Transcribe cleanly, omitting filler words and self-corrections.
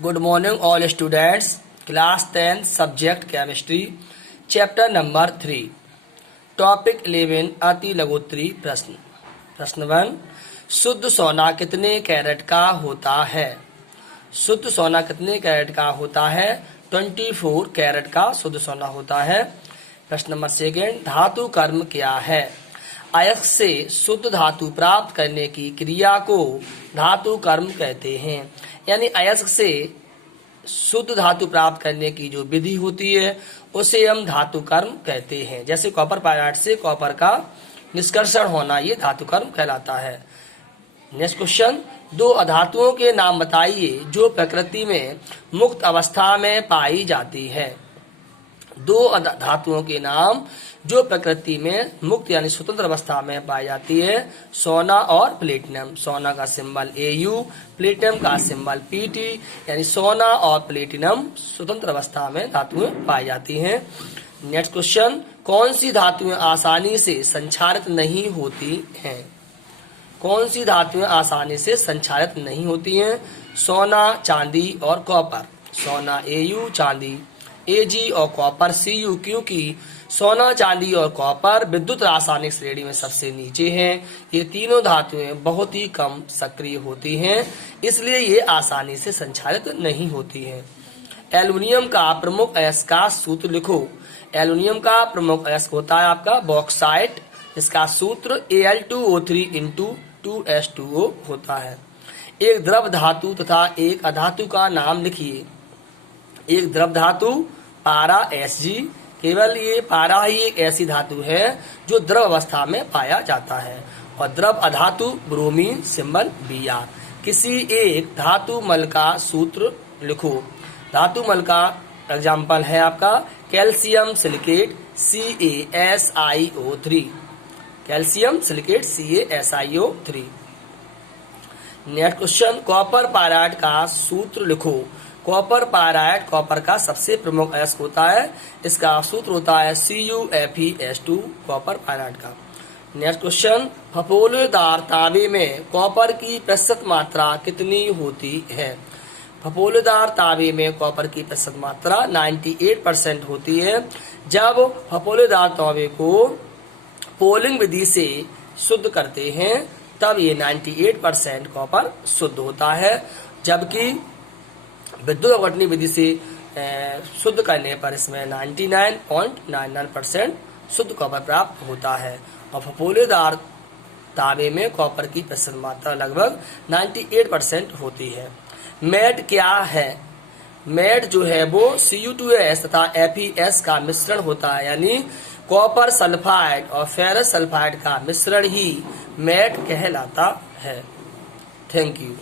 Good morning all students. Class 10 Subject Chemistry Chapter number 3 Topic 11 अति लघुत्तरी प्रश्न। प्रश्न 1 शुद्ध सोना कितने कैरेट का होता है? शुद्ध सोना कितने कैरेट का होता है? 24 कैरेट का शुद्ध सोना होता है। प्रश्न नंबर 2 धातु कर्म क्या है? अयस्क से शुद्ध धातु प्राप्त करने की क्रिया को धातु कर्म कहते हैं। यानी अयस्क से शुद्ध धातु प्राप्त करने की जो विधि होती है उसे हम धातु कर्म कहते हैं। जैसे कॉपर पायराइट से कॉपर का निष्कर्षण होना, ये धातु कर्म कहलाता है। नेक्स्ट क्वेश्चन, दो अधातुओं के नाम बताइए जो प्रकृति में मुक्त अवस्था में पाई जाती है। दो धातुओं के नाम जो प्रकृति में मुक्त यानी स्वतंत्र अवस्था में पाई जाती है। सोना और प्लेटिनम। सोना का सिंबल Au, प्लेटिनम का सिंबल Pt, यानी सोना और प्लेटिनम स्वतंत्र अवस्था में धातुएं पाई जाती हैं। नेक्स्ट क्वेश्चन, कौन सी धातुएं आसानी से संक्षारित नहीं होती हैं? कौन सी धातुएं आसानी से संक्षारित नहीं होती हैं? सोना, चांदी और कॉपर। सोना Au, चांदी Ag और कॉपर Cu, क्योंकि सोना, चांदी और कॉपर विद्युत रासायनिक श्रेणी में सबसे नीचे हैं। ये तीनों धातुएं बहुत ही कम सक्रिय होती हैं, इसलिए ये आसानी से संक्षारित नहीं होती हैं। एल्युमिनियम का प्रमुख अयस्क का सूत्र लिखो। एल्युमिनियम का प्रमुख अयस्क होता है आपका बॉक्साइट, इसका सूत्र Al2O3 × 2S2O होता है। एक द्रव धातु तथा एक अधातु का नाम लिखिए। एक द्रव धातु पारा Sg, केवल ये पारा ही एक ऐसी धातु है जो द्रव अवस्था में पाया जाता है। और द्रव अधातु ब्रोमीन, सिंबल Br। किसी एक धातु मल का सूत्र लिखो। धातु मल का एग्जाम्पल है आपका calcium silicate CaSiO3। Calcium silicate CaSiO3। Next question, copper pyrite का सूत्र लिखो। कॉपर पायराइट कॉपर का सबसे प्रमुख अयस्क होता है, इसका सूत्र होता है CuFeS2 कॉपर पायराइट का। नेक्स्ट क्वेश्चन, फफोलेदार तांबे में कॉपर की प्रतिशत मात्रा कितनी होती है? फफोलेदार तांबे में कॉपर की प्रतिशत मात्रा 98% होती है। जब फफोलेदार तांबे को पोलिंग विधि से शुद्ध करते हैं तब ये 98% कॉपर शुद्ध होता है, जबकि विद्युत अपघटनी विधि से शुद्ध करने पर इसमें 99.99% शुद्ध कॉपर प्राप्त होता है। और फफोलेदार तांबे में कॉपर की प्रतिशत मात्रा लगभग 98% होती है। मैड क्या है? मैड जो है वो Cu2S तथा Fe का मिश्रण होता है, यानी कॉपर सल्फाइड और फेरस सल्फाइड का मिश्रण ही मैड कहलाता है। Thank you.